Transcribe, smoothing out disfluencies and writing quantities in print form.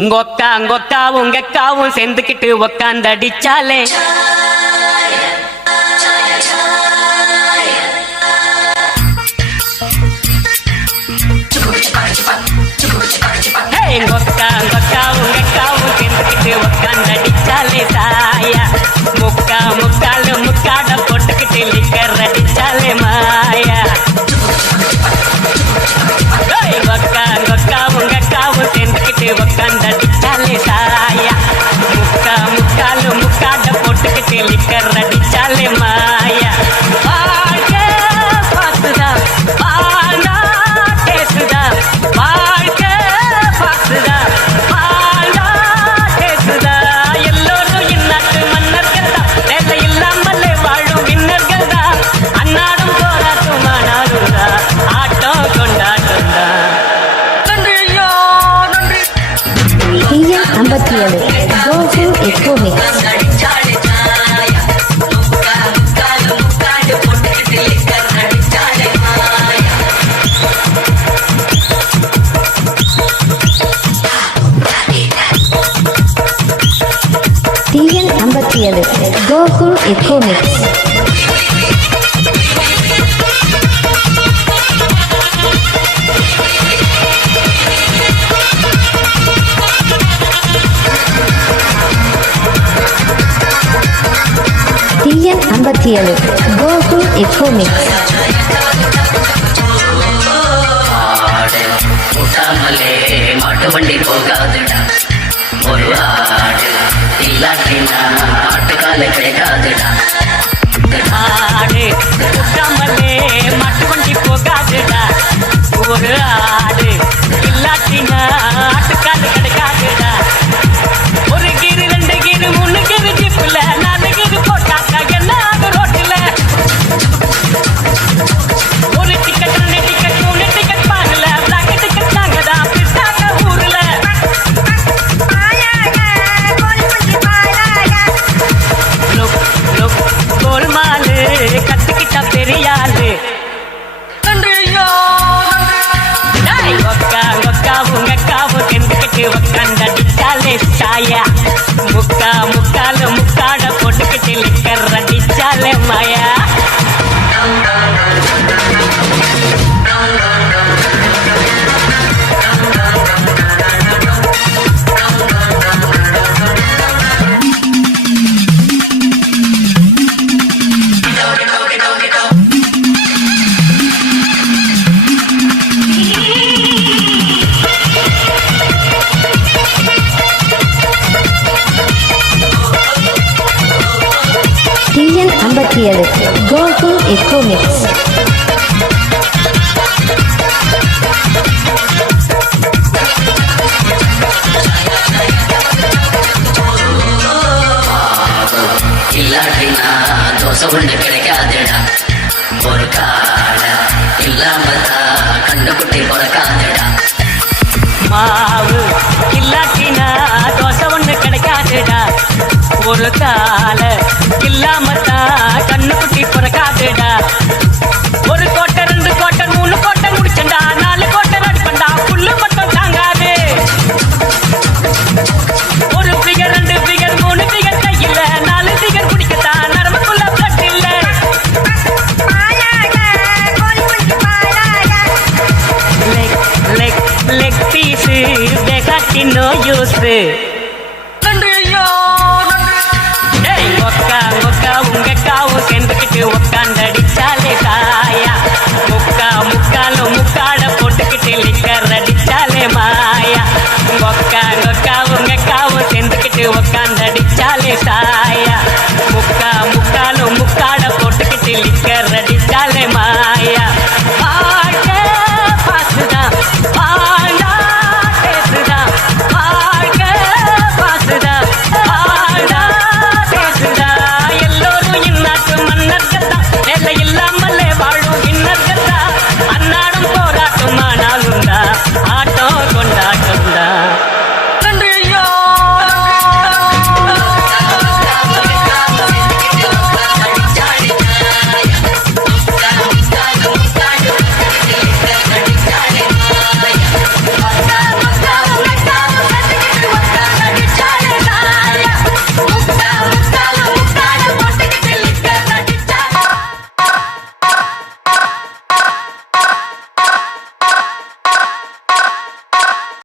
உங்க அக்காவும் சேர்ந்துக்கிட்டு உக்காந்து அடிச்சாலே உங்க அக்காவும் சேர்ந்துக்கிட்டு உக்காந்து அடிச்சாலே சாயா முக்காட போட்டுக்கிட்டு லிக்கர் அடிச்சாலே மாயா உங்க அக்காவும் சேர்ந்துக்கிட்டு உக்காந்து அடிச்சாலே சாயா முக்காட போட்டுக்கிட்டு லிக்கர் அடிச்சாலே மாயா Gokul Echo Mix. TN57 Gokul Echo Mix. மாட்டுவண்டி போகாதுடா ஒரு ஆடு இல்லாட்டினா ஆட்டுக்கால கிடைக்காதுடா ஆடு முட்டாமலே மாட்டுவண்டி போகாதுடா ஒரு ஆடு இல்லாட்டினா ஆட்டுக்கால கிடைக்காதுடா ஒரு கீரு 2 கீரு 3 கீரு ஜிப்புல 4 கீரு போட்டாக்கா என்ன ஆகும் ரோட்டுல ஒரு டிக்கெட் 2 டிக்கெட் 3 டிக்கெட் பாருல பிளாக் டிக்கெட் தாங்கதான் பிட்டாங்க ஊர்ல கோல்மாலு கத்துக்கிட்ட பெரியாளு உங்க அக்காவும் கெந்துக்கிட்டு உக்காந்து அடிச்சாலே சாயா முக்காட போட்டுக்கிட்டு லிக்கர் அடிச்சாலே மாயா TN57 Gokul Echo Mix. இல்லாட்டினா தோசை ஒண்ணு கிடைக்காதுடா ஒரு கால இல்லாமதான் கண்டுகுட்டி பிறக்காதுடா மாவு இல்லாட்டினா தோசை ஒண்ணு கிடைக்காதுடா ஒரு கால இல்லாமத்தான் கண்ணுக்குட்டி பிறக்காதுடா ஒரு கோட்டை 2 கோட்டை 3 கோட்டை முடிச்சண்டா 4 கோட்டை அடிப்பண்டா புல்லு மட்டும் தாங்காது ஒரு பிகர் 2 பிகர் 3 பிகர் கையில 4 பிகர் குடிக்கத்தான் நரம்புக்குள்ள பிளட் இல்ல லெக் பீஸு வெகாட்டி நோ யூஸ் உங்க அக்காவும் சேர்ந்துக்கிட்டு உக்காந்து அடிச்சாலே சாயா முக்காட போட்டுக்கிட்டு லிக்கர் அடிச்சாலே மா